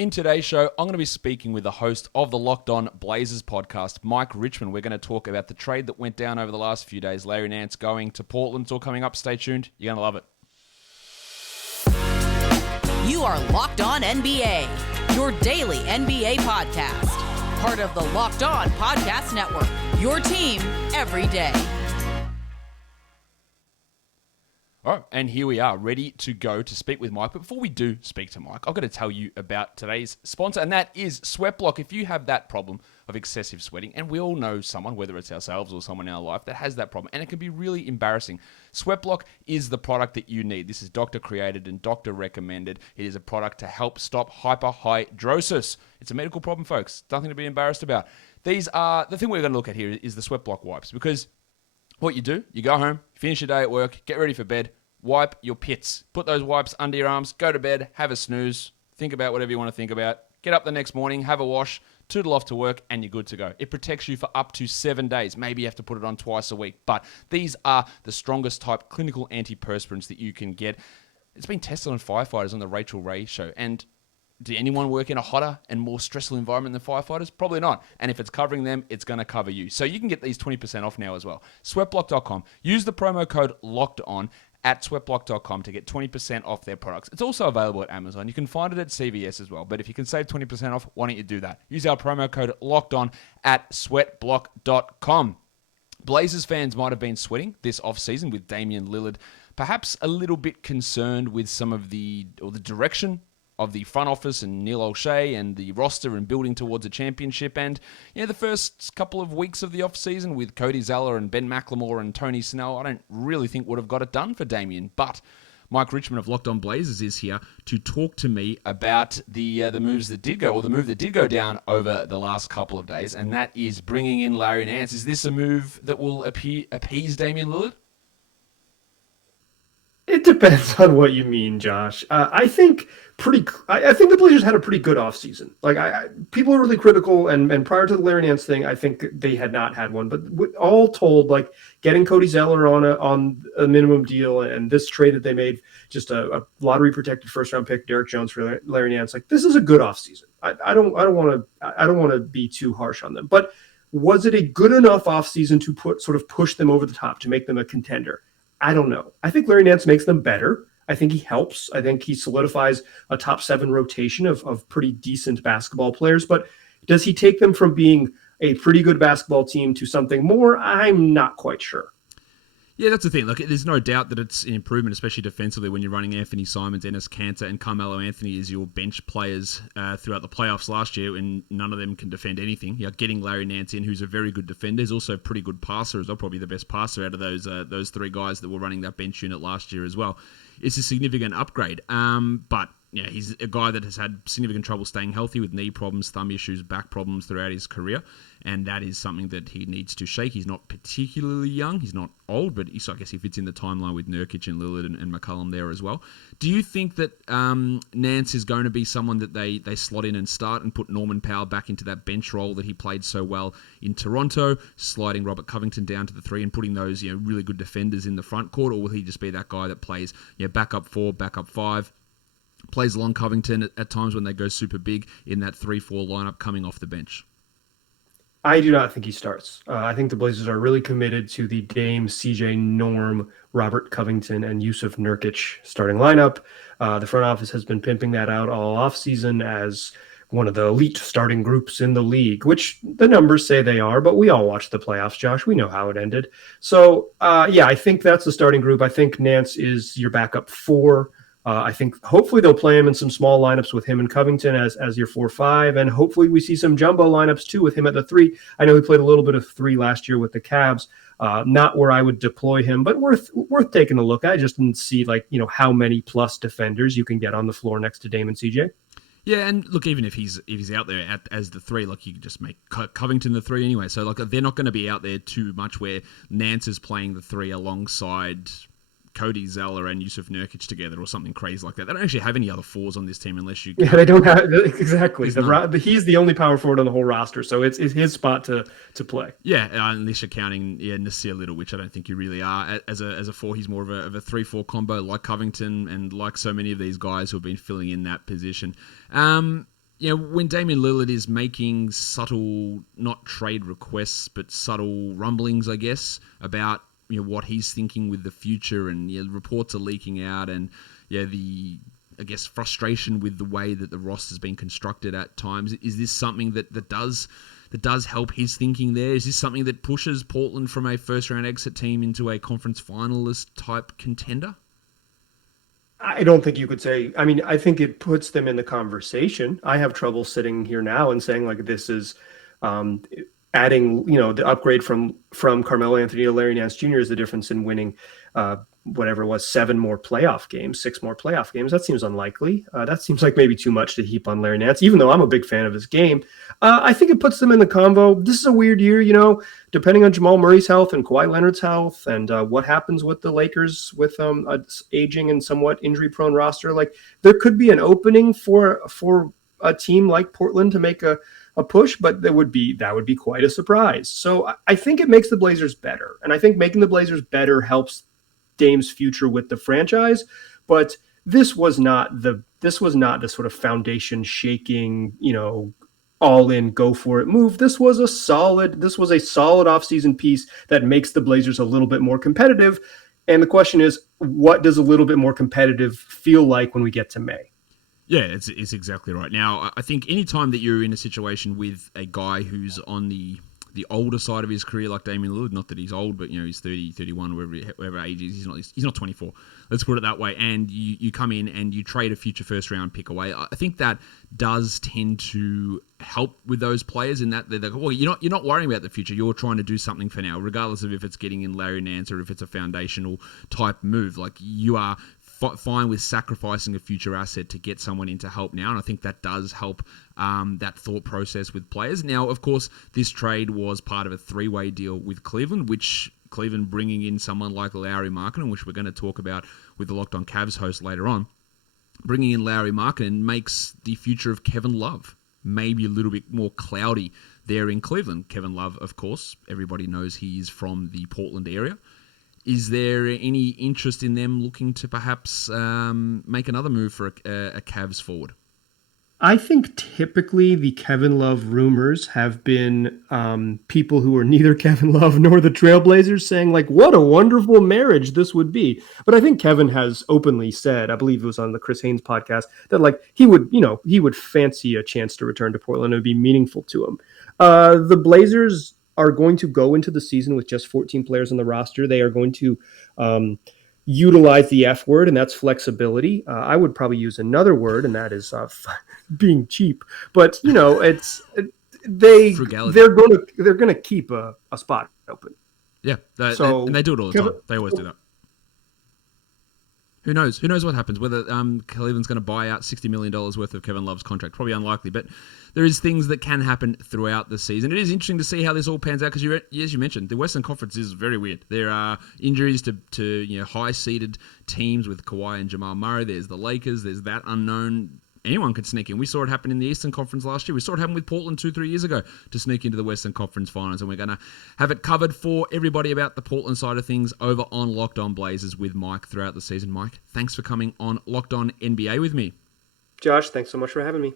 In today's show, I'm going to be speaking with the host of the Locked On Blazers podcast, Mike Richman. We're going to talk about the trade that went down over the last few days. Larry Nance going to Portland. It's all coming up. Stay tuned. You're going to love it. You are Locked On NBA, your daily NBA podcast. Part of the Locked On Podcast Network, your team every day. All right, and here we are, ready to go to speak with Mike. But before we do speak to Mike, I've got to tell you about today's sponsor, and that is SweatBlock. If you have that problem of excessive sweating, and we all know someone, whether it's ourselves or someone in our life, that has that problem, and it can be really embarrassing. SweatBlock is the product that you need. This is doctor-created and doctor-recommended. It is a product to help stop hyperhidrosis. It's a medical problem, folks. Nothing to be embarrassed about. These are, the thing we're going to look at here is the SweatBlock wipes, because what you do, you go home, finish your day at work, get ready for bed, wipe your pits. Put those wipes under your arms, go to bed, have a snooze, think about whatever you want to think about, get up the next morning, have a wash, tootle off to work, and you're good to go. It protects you for up to 7 days. Maybe you have to put it on twice a week, but these are the strongest type clinical antiperspirants that you can get. It's been tested on firefighters on the Rachel Ray show, and do anyone work in a hotter and more stressful environment than firefighters? Probably not. And if it's covering them, it's going to cover you. So you can get these 20% off now as well. Sweatblock.com. Use the promo code LOCKEDON at sweatblock.com to get 20% off their products. It's also available at Amazon. You can find it at CVS as well. But if you can save 20% off, why don't you do that? Use our promo code LOCKEDON at sweatblock.com. Blazers fans might have been sweating this offseason with Damian Lillard, perhaps a little bit concerned with some of the direction of the front office and Neil Olshey and the roster and building towards a championship. And, the first couple of weeks of the offseason with Cody Zeller and Ben McLemore and Tony Snell, I don't really think would have got it done for Damian. But Mike Richman of Locked On Blazers is here to talk to me about the moves that did go, or the move that did go down over the last couple of days, and that is bringing in Larry Nance. Is this a move that will appease Damian Lillard? It depends on what you mean, Josh. I think the Blazers had a pretty good offseason. People are really critical, and prior to the Larry Nance thing, I think they had not had one. But all told, getting Cody Zeller on a minimum deal, and this trade that they made, just a lottery protected first round pick, Derek Jones for Larry Nance, this is a good offseason. I don't want to be too harsh on them, but was it a good enough offseason to push them over the top, to make them a contender? I don't know. I think Larry Nance makes them better. I think he helps. I think he solidifies a top 7 rotation of pretty decent basketball players. But does he take them from being a pretty good basketball team to something more? I'm not quite sure. Yeah, that's the thing. There's no doubt that it's an improvement, especially defensively, when you're running Anthony Simons, Enes Kanter, and Carmelo Anthony as your bench players throughout the playoffs last year, and none of them can defend anything. You're getting Larry Nance in, who's a very good defender. He's also a pretty good passer as well, probably the best passer out of those 3 guys that were running that bench unit last year as well. It's a significant upgrade. But yeah, he's a guy that has had significant trouble staying healthy with knee problems, thumb issues, back problems throughout his career. And that is something that he needs to shake. He's not particularly young. He's not old, but I guess he fits in the timeline with Nurkic and Lillard and McCollum there as well. Do you think that Nance is going to be someone that they slot in and start and put Norman Powell back into that bench role that he played so well in Toronto, sliding Robert Covington down to the 3 and putting those really good defenders in the front court? Or will he just be that guy that plays backup 4, backup 5, plays along Covington at times when they go super big in that 3-4 lineup coming off the bench? I do not think he starts. I think the Blazers are really committed to the Dame, CJ, Norm, Robert Covington, and Yusuf Nurkic starting lineup. The front office has been pimping that out all offseason as one of the elite starting groups in the league, which the numbers say they are, but we all watched the playoffs, Josh. We know how it ended. So, I think that's the starting group. I think Nance is your backup 4. I think hopefully they'll play him in some small lineups with him and Covington as your 4-5, and hopefully we see some jumbo lineups too with him at the 3. I know he played a little bit of 3 last year with the Cavs. Not where I would deploy him, but worth taking a look at. I just didn't see how many plus defenders you can get on the floor next to Dame and CJ. Yeah, and look, even if he's out there as the 3, you could just make Covington the 3 anyway. So they're not going to be out there too much where Nance is playing the 3 alongside Cody Zeller and Yusuf Nurkic together or something crazy like that. They don't actually have any other 4s on this team unless you... Yeah, they don't have... Exactly. He's the only power forward on the whole roster, so it's his spot to play. Yeah, unless you're counting Nasir Little, which I don't think you really are. As a 4, he's more of a 3-4 combo like Covington and like so many of these guys who have been filling in that position. when Damian Lillard is making subtle, not trade requests, but subtle rumblings, I guess, about what he's thinking with the future, and reports are leaking out, and the frustration with the way that the roster's been constructed at times. Is this something that does help his thinking there? Is this something that pushes Portland from a first-round exit team into a conference finalist type contender? I don't think you could say. I mean, I think it puts them in the conversation. I have trouble sitting here now and saying like this is adding, the upgrade from Carmelo Anthony to Larry Nance Jr. is the difference in winning whatever it was, 6 more playoff games. That seems unlikely. That seems like maybe too much to heap on Larry Nance, even though I'm a big fan of his game. I think it puts them in the convo. This is a weird year, depending on Jamal Murray's health and Kawhi Leonard's health and what happens with the Lakers with a aging and somewhat injury-prone roster. Like, there could be an opening for a team like Portland to make a push, but that would be quite a surprise. So I think it makes the Blazers better, and I think making the Blazers better helps Dame's future with the franchise. But this was not the sort of foundation shaking, all in, go for it move. This was a solid offseason piece that makes the Blazers a little bit more competitive. And the question is, what does a little bit more competitive feel like when we get to May? Yeah, it's exactly right. Now, I think any time that you're in a situation with a guy who's on the older side of his career, like Damian Lillard, not that he's old, but he's 30, 31, whatever age he is, he's not 24. Let's put it that way. And you come in and you trade a future first round pick away. I think that does tend to help with those players in that they're like, well, you're not worrying about the future. You're trying to do something for now, regardless of if it's getting in Larry Nance or if it's a foundational type move. Like, you are fine with sacrificing a future asset to get someone in to help now, and I think that does help that thought process with players. Now, of course, this trade was part of a 3-way deal with Cleveland, which Cleveland bringing in someone like Larry Markkinen, which we're going to talk about with the Locked On Cavs host later on. Bringing in Larry Markkinen makes the future of Kevin Love maybe a little bit more cloudy there in Cleveland. Kevin Love, of course, everybody knows he is from the Portland area. Is there any interest in them looking to perhaps make another move for a Cavs forward? I think typically the Kevin Love rumors have been people who are neither Kevin Love nor the Trailblazers saying, like, what a wonderful marriage this would be. But I think Kevin has openly said, I believe it was on the Chris Haynes podcast, that like he would fancy a chance to return to Portland. It would be meaningful to him. The Blazers are going to go into the season with just 14 players on the roster. They are going to utilize the F word, and that's flexibility. I would probably use another word, and that is being cheap. But it's they're going to keep a spot open. Yeah, and they do it all the time. They always do that. Who knows? Who knows what happens? Whether Cleveland's going to buy out $60 million worth of Kevin Love's contract. Probably unlikely, but there is things that can happen throughout the season. It is interesting to see how this all pans out because, as you mentioned, the Western Conference is very weird. There are injuries to high-seeded teams with Kawhi and Jamal Murray. There's the Lakers. There's that unknown. Anyone could sneak in. We saw it happen in the Eastern Conference last year. We saw it happen with Portland 2-3 years ago to sneak into the Western Conference Finals. And we're going to have it covered for everybody about the Portland side of things over on Locked On Blazers with Mike throughout the season. Mike, thanks for coming on Locked On NBA with me. Josh, thanks so much for having me.